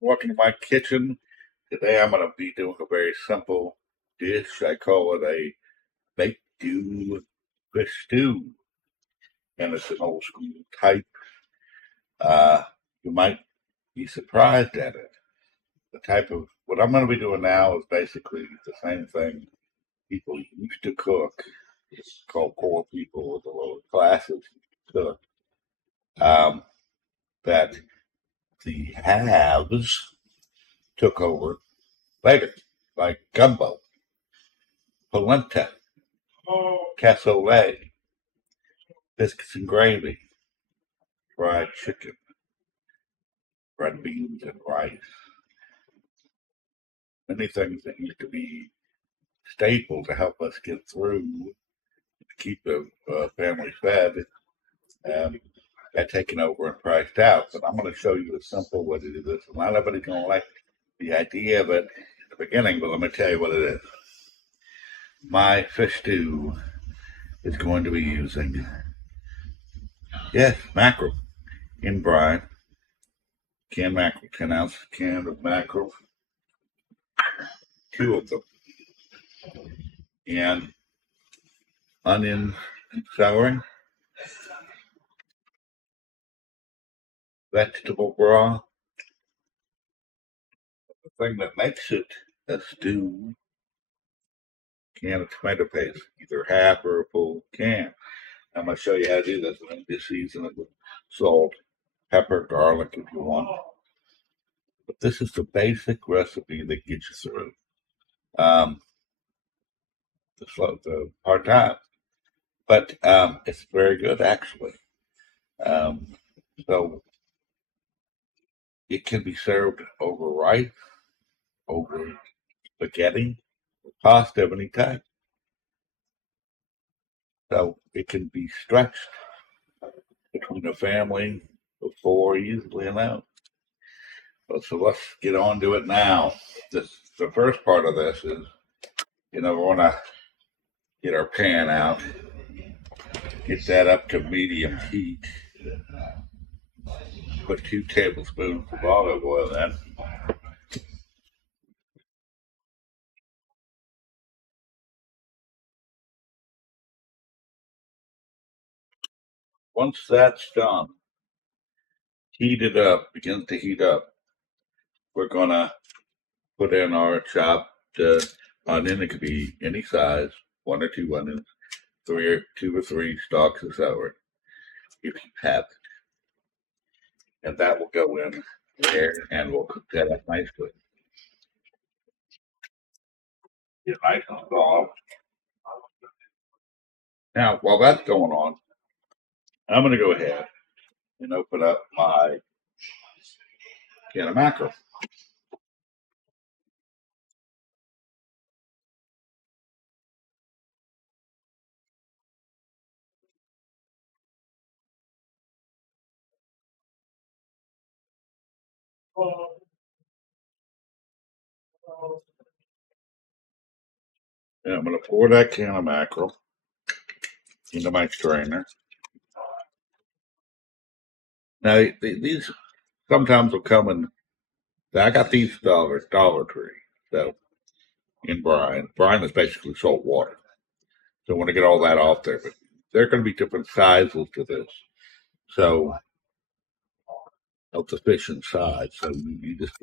Welcome to my kitchen. Today I'm going to be doing a very simple dish. I call it a baked stew fish stew, and it's an old school type. Uh, you might be surprised at it. The type of what I'm going to be doing now is basically the same thing people used to cook. It's called poor people or the lower classes cook. Um, that the haves took over later, like gumbo, polenta, cassoulet, biscuits and gravy, fried chicken, red beans and rice. Many things that used to be staple to help us get through, to keep the family fed, um, got taken over and priced out. But I'm going to show you a simple way to do this. Not everybody's going to like the idea of it at the beginning, but let me tell you what it is. My fish stew is going to be using, yes, mackerel in brine, canned mackerel, 10-ounce can of mackerel, two of them, and onions and celery, vegetable broth. The thing that makes it a stew, can of tomato paste, either half or a full can. I'm going to show you how to do this. I'm going to season it with salt, pepper, garlic if you want. But this is the basic recipe that gets you through the hard time. But it's very good, actually. Um, so it can be served over rice, over spaghetti, pasta of any type. So it can be stretched between a family of four easily enough. So let's get on to it now. The first part of this is, we want to get our pan out, get that up to medium heat, put 2 tablespoons of olive oil in. Once that's done, heat it up, begins to heat up, we're going to put in our chopped onion. It could be any size, 1 or 2 onions, 2 or 3 stalks of celery, if you have it. And that will go in there, and we'll cook that up nicely. Get nice and soft. Now, while that's going on, I'm going to go ahead and open up my can of mackerel. And I'm going to pour that can of mackerel into my strainer. Now, these sometimes will come in. I got these Dollar Tree, so in brine. Brine is basically salt water. So I want to get all that off there, but there are going to be different sizes to this. So of the fish inside. So you just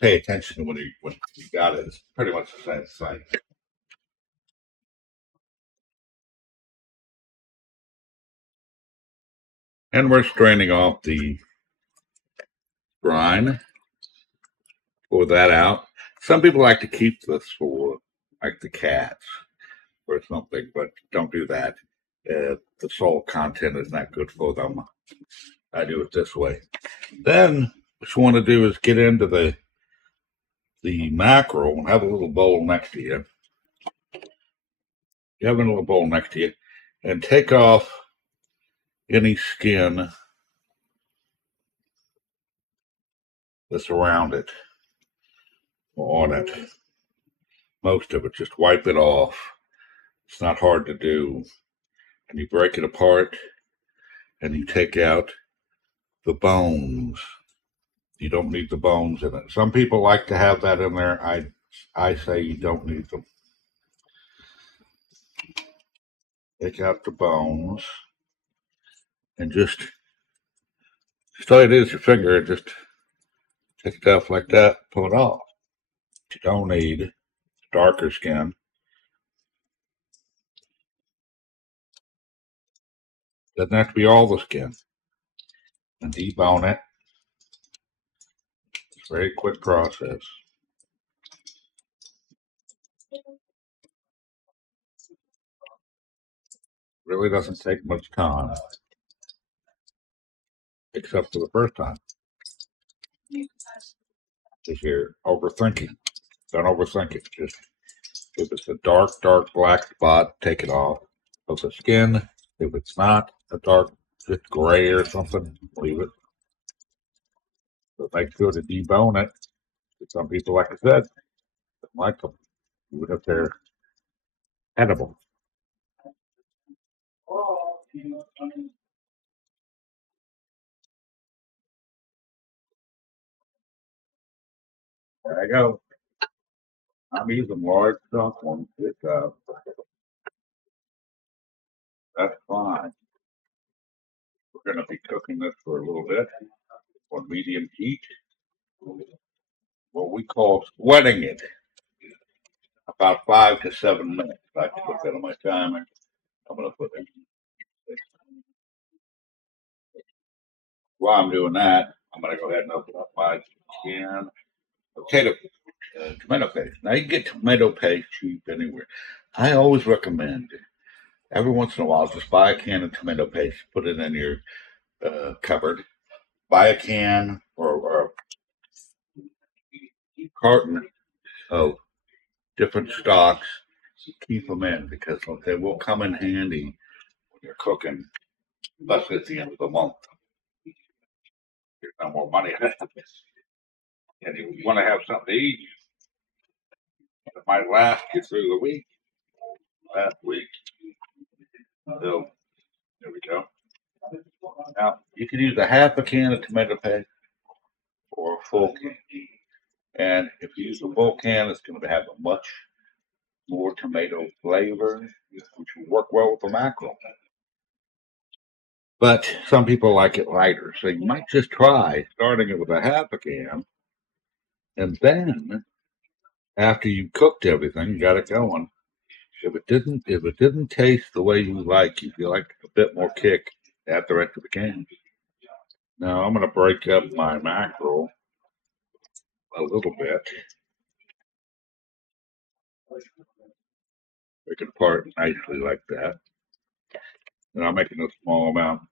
pay attention to when you got it. It's pretty much the same thing. And we're straining off the brine. Pour that out. Some people like to keep this for like the cats or something, but don't do that. The salt content is not good for them. I do it this way. Then what you want to do is get into the mackerel and have a little bowl next to you. You have a little bowl next to you, and take off any skin that's around it or on it. Most of it, just wipe it off. It's not hard to do. And you break it apart, and you take out the bones. You don't need the bones in it. Some people like to have that in there. I say you don't need them. Take out the bones and just all it is your finger and just take it off like that, pull it off. You don't need darker skin. Doesn't have to be all the skin. And debone it. It's a very quick process. Really doesn't take much time, except for the first time. If you're overthinking, don't overthink it. Just if it's a dark black spot, take it off of the skin. If it's not a dark, just gray or something, leave it. But make sure to debone it. Some people, like I said, don't like them, even if they're edible. There I go. I'm using large chunk ones. That's fine. We're going to be cooking this for a little bit on medium heat. What we call sweating it. About 5 to 7 minutes. I can put that on my timer. I'm going to put it. While I'm doing that, I'm going to go ahead and open up my can. Potato, tomato paste. Now you can get tomato paste cheap anywhere. I always recommend every once in a while just buy a can of tomato paste, put it in your cupboard. Buy a can or a carton of different stocks. Keep them in because they will come in handy when you're cooking, especially at the end of the month. There's no more money left. And you want to have something to eat. It might last you through the week. Last week. So there we go. Now you can use a half a can of tomato paste or a full can. And if you use a full can, it's going to have a much more tomato flavor, which will work well with the mackerel. But some people like it lighter, so you might just try starting it with a half a can, and then after you cooked everything, you got it going. If it didn't taste the way you like, if you like a bit more kick, add the rest of the can. Now I'm going to break up my mackerel a little bit. Break it apart nicely like that. And I'm making a small amount.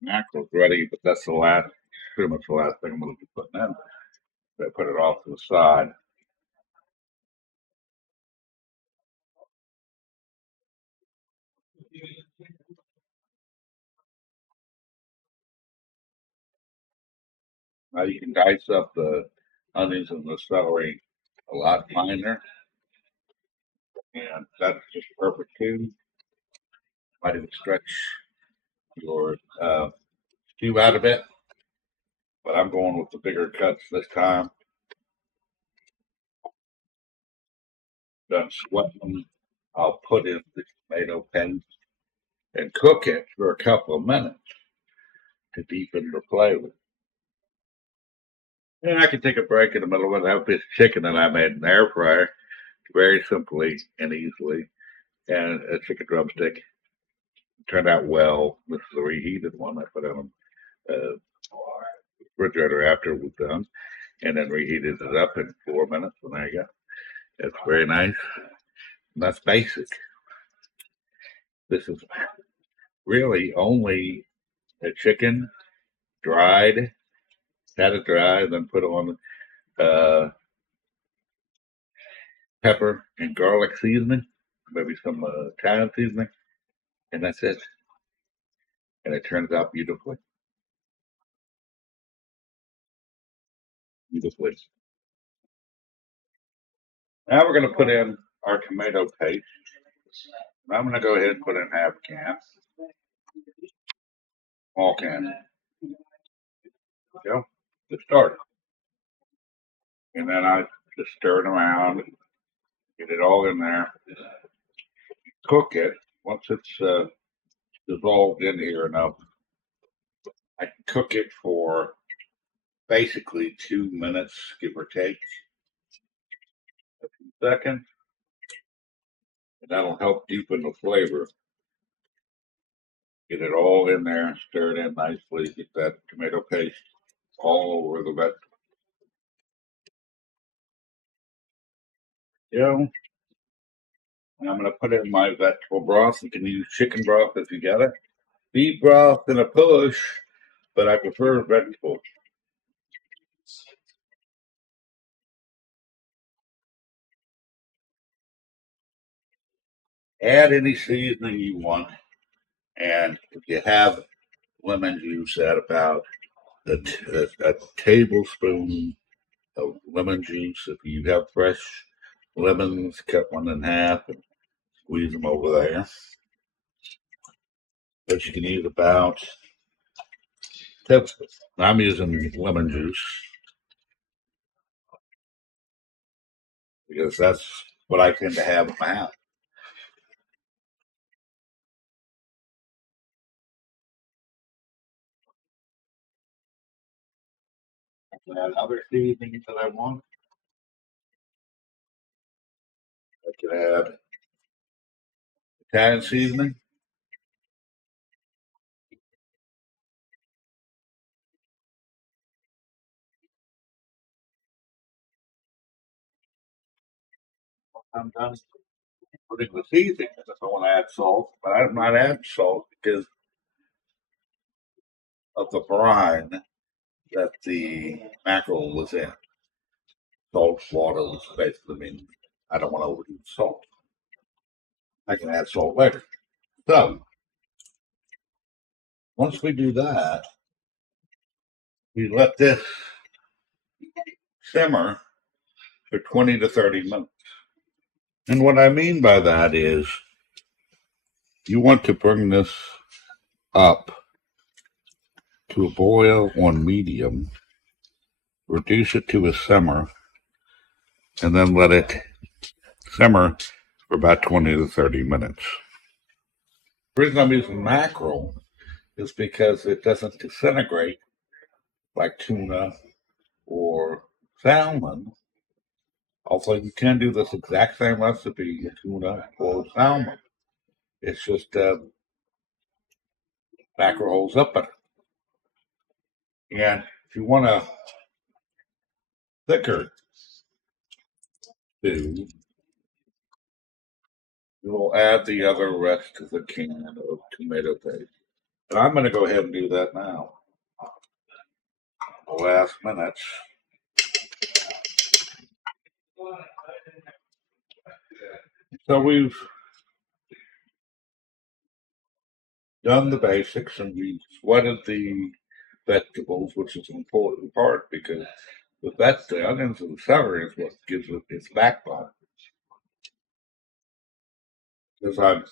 Mackerel's ready, but that's pretty much the last thing I'm going to be putting in. So I put it off to the side. Now you can dice up the onions and the celery a lot finer, and that's just perfect too. Might even stretch your stew out a bit, but I'm going with the bigger cuts this time. Done sweating, I'll put in the tomato paste and cook it for a couple of minutes to deepen the flavor. And I can take a break in the middle of it. I have this chicken that I made in the air fryer very simply and easily, and a chicken drumstick. It turned out well. This is a reheated one. I put on the refrigerator after it was done, and then reheated it up in 4 minutes, and there you go. It's very nice. And that's basic. This is really only a chicken dried, had it dry, then put on pepper and garlic seasoning, maybe some Italian seasoning, and that's it. And it turns out beautifully. beautifully. Now we're going to put in our tomato paste. I'm going to go ahead and put in half a can, small can. Go to start. And then I just stir it around, get it all in there, cook it. Once it's dissolved in here enough, I cook it for basically 2 minutes, give or take, a few seconds, and that'll help deepen the flavor. Get it all in there, stir it in nicely, get that tomato paste all over the vegetable. And I'm going to put in my vegetable broth. You can use chicken broth if you got it. Beef broth in a push, but I prefer vegetable. Add any seasoning you want, and if you have lemon juice, add about a tablespoon of lemon juice. If you have fresh lemons, cut one in half and squeeze them over there. But you can use about tablespoon. I'm using lemon juice because that's what I tend to have in my house. I can add other seasonings that I want. I can add Italian seasoning. I'm done putting the seasoning in if I want to add salt, but I'm not adding salt because of the brine that the mackerel was in. Salt water was basically mean I don't want to overdo salt. I can add salt later. So once we do that, we let this simmer for 20 to 30 minutes. And what I mean by that is you want to bring this up to a boil on medium, reduce it to a simmer, and then let it simmer for about 20 to 30 minutes. The reason I'm using mackerel is because it doesn't disintegrate like tuna or salmon. Although you can do this exact same recipe with tuna or salmon. It's just mackerel holds up better. And if you want a thicker stew, you'll add the other rest of the can of tomato paste. And I'm going to go ahead and do that now. The last minutes. So we've done the basics and we've sweated the vegetables, which is an important part because the onions and the celery is what gives it its backbone. Because I'm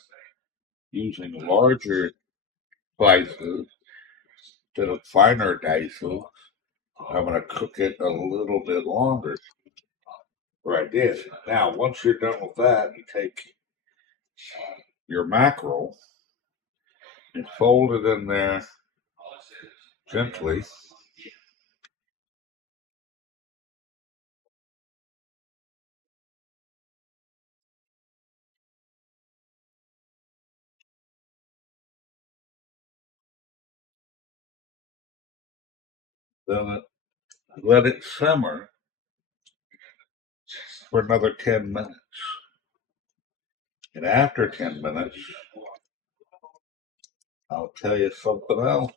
using larger slices instead of finer dices, I'm going to cook it a little bit longer. Where I did. Now, once you're done with that, you take your mackerel and fold it in there gently. Then let it simmer for another 10 minutes. And after 10 minutes, I'll tell you something else.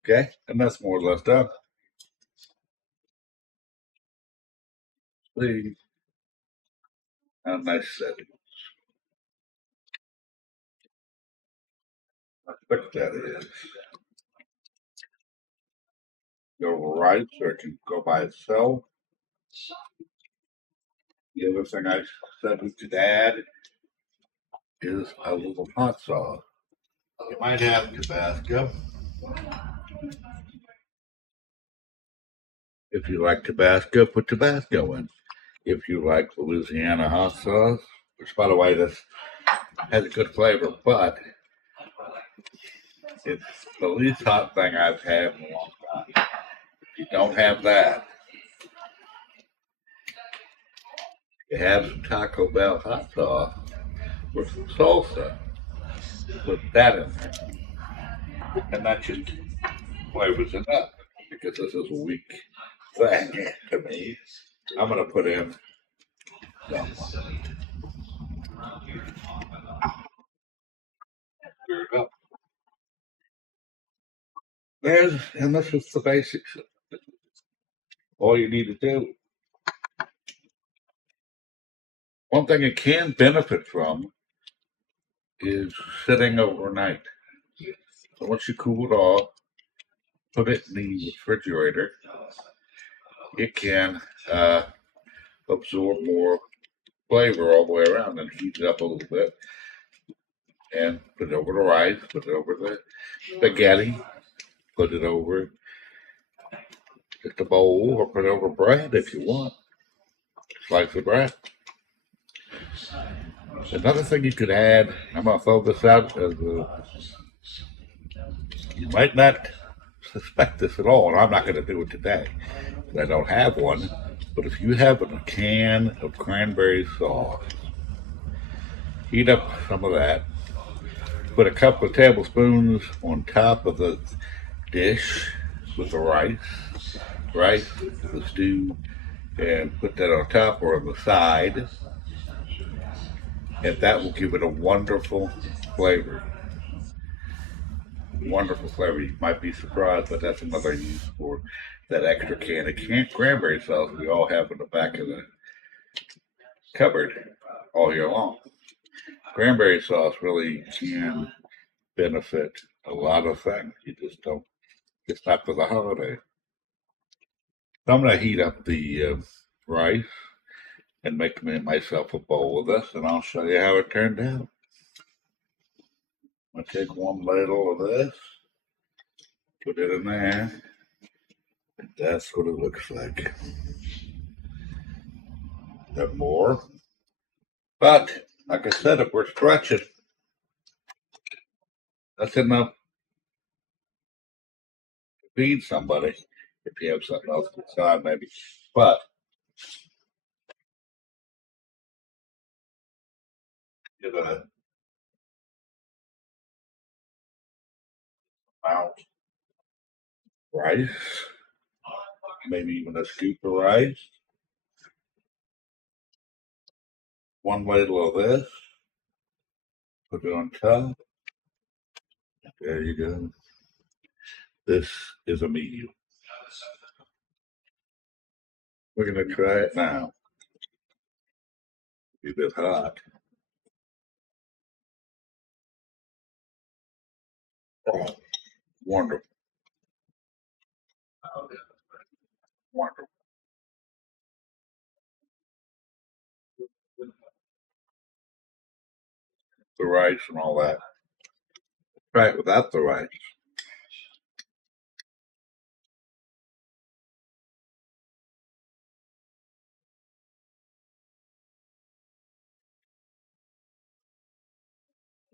Okay? And that's more or less done. See how nice that is. How thick that is. go right, or it can go by itself. The other thing I said we could add is a little hot sauce. You might have Tabasco. If you like Tabasco, put Tabasco in. If you like Louisiana hot sauce, which by the way, this has a good flavor, but it's the least hot thing I've had in a long time. If you don't have that, you have some Taco Bell hot sauce or some salsa. Put that in there, and that just flavors it up because this is a weak thing to me. I'm gonna put in some stir it up. And this is the basics. All you need to do. One thing it can benefit from is sitting overnight. So once you cool it off, put it in the refrigerator. It can absorb more flavor all the way around and heat it up a little bit. And put it over the rice, put it over the spaghetti, put it over just a bowl, or put it over bread if you want. Slice of bread. Another thing you could add, I'm going to throw this out as you might not suspect this at all, and I'm not going to do it today. I don't have one. But if you have a can of cranberry sauce, heat up some of that. Put a couple of tablespoons on top of the dish with the rice, the stew, and put that on top or on the side. And that will give it a wonderful flavor. Wonderful flavor. You might be surprised, but that's another use for that extra can of cranberry sauce we all have in the back of the cupboard all year long. Cranberry sauce really can benefit a lot of things. You just don't. It's not for the holiday. So I'm going to heat up the rice and make myself a bowl of this, and I'll show you how it turned out. I'm going to take one ladle of this, put it in there, and that's what it looks like. Got more. But, like I said, if we're stretching, that's enough to feed somebody. If you have something else inside, maybe. But, give it a amount of rice, maybe even a scoop of rice, one ladle of this, put it on top. There you go. This is a medium. We're going to try it now. Be a bit hot. Oh, wonderful. Wonderful. The rice and all that. Try it without the rice.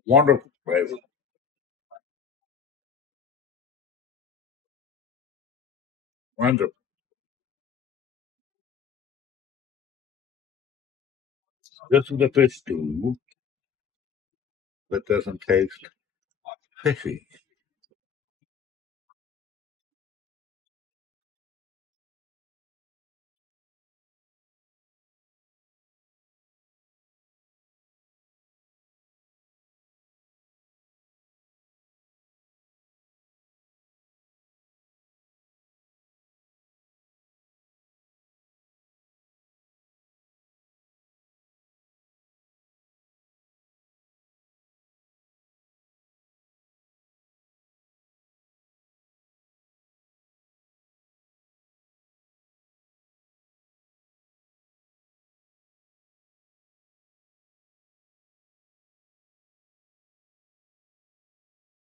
Wonderful flavor. Wonderful. This is a fish stew that doesn't taste fishy.